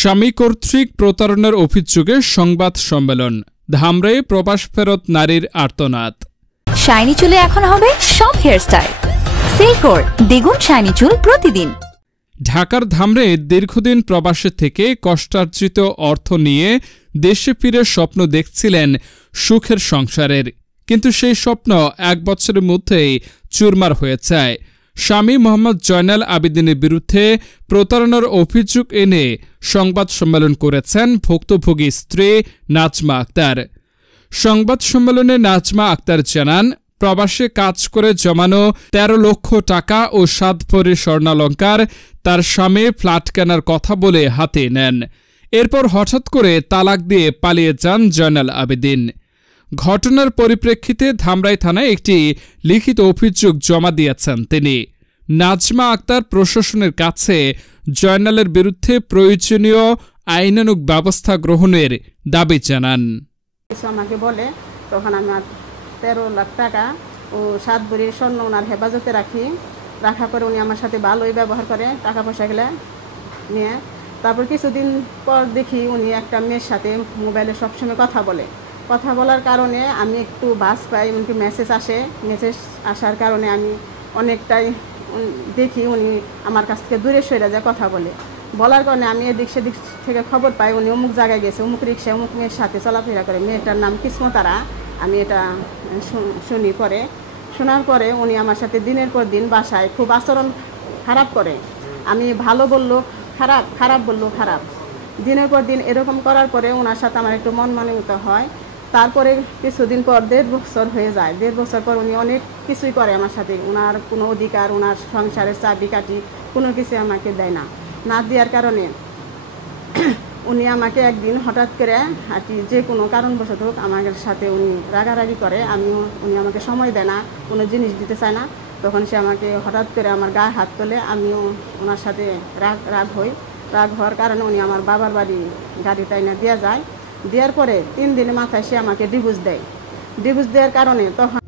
স্বামী কর্তৃক প্রতারণার অভিযোগে সংবাদ সম্মেলন। ধামরাই প্রবাস ফেরত নারীর আর্তনাদ। শাইনি চুলে এখন হবে সব হেয়ারস্টাইল। সিল্কোর দ্বিগুণ শাইনি চুল প্রতিদিন। ঢাকার ধামরে দীর্ঘদিন প্রবাসে থেকে কষ্টার্জিত অর্থ নিয়ে দেশে ফিরে স্বপ্ন দেখছিলেন সুখের সংসারের, কিন্তু সেই স্বপ্ন 1 বছরের মধ্যেই চুরমার হয়ে যায়। স্বামী মোহাম্মদ জয়নাল আবেদিনের বিরুদ্ধে প্রতারণার অভিযোগ এনে সংবাদ সম্মেলন করেছেন ভুক্তভোগী স্ত্রী নাজমা আক্তার। সংবাদ সম্মেলনে নাজমা আক্তার জানান, প্রবাসে কাজ করে জমানো 13 লক্ষ টাকা ও 7 ভরি স্বর্ণালঙ্কার তার স্বামী ফ্ল্যাট কেনার কথা বলে হাতে নেন। এরপর হঠাৎ করে তালাক দিয়ে পালিয়ে যান জয়নাল আবেদিন। ঘটনার পরিপ্রেক্ষিতে ধামরাই থানায় একটি লিখিত অভিযোগ জমা দিয়েছেন তিনি। নাজমা আক্তার প্রশাসনের কাছে জয়নালের বিরুদ্ধে প্রয়োজনীয় আইনানুগ ব্যবস্থা গ্রহণের দাবি জানান। আমাকে বলে তখন আমার 13 লাখ টাকা ও 7 ভরি স্বর্ণ ওনার হেফাজতে রাখার পরে উনি আমার সাথে ভালোই ব্যবহার করে, টাকা পয়সাগুলো নিয়ে। তারপর কিছুদিন পর দেখি উনি একটা মেয়ের সাথে মোবাইলে সবসময় কথা বলার কারণে আমি একটু বাস পাই, এমনকি মেসেজ আসার কারণে আমি অনেকটাই দেখি উনি আমার কাছ থেকে দূরে সরে যায় কথা বলার কারণে আমি এদিক সেদিক থেকে খবর পাই উনি অমুক জায়গায় গেছে, অমুক রিক্সায় অমুক মেয়ের সাথে চলাফেরা করে, মেয়েটার নাম কিসমতারা। আমি এটা শোনার পরে উনি আমার সাথে দিনের পর দিন বাসায় খুব আচরণ খারাপ করে। আমি ভালো বললো খারাপ বললো খারাপ, দিনের পর দিন এরকম করার পরে ওনার সাথে আমার একটু মনমানিত হয়। তারপরে কিছুদিন পর 1.5 বছর হয়ে যায়। 1.5 বছর পর উনি অনেক কিছুই করে আমার সাথে। ওনার কোনো অধিকার, ওনার সংসারের চাবিকাঠি কোনো কিছু আমাকে দেয় না দেওয়ার কারণে উনি আমাকে একদিন হঠাৎ করে আর কি যে কোনো কারণবশত আমার সাথে উনি রাগারাগি করে। উনি আমাকে সময় দেয় না, কোনো জিনিস দিতে চায় না। তখন সে আমাকে হঠাৎ করে আমার গায়ে হাত তোলে, আমিও ওনার সাথে রাগ হওয়ার কারণে উনি আমার বাবার বাড়ি গাড়িটা এনে দেওয়ার পরে 3 দিনের মাথায় সে আমাকে ডিভোর্স দেয়। ডিভোর্স দেওয়ার কারণে তখন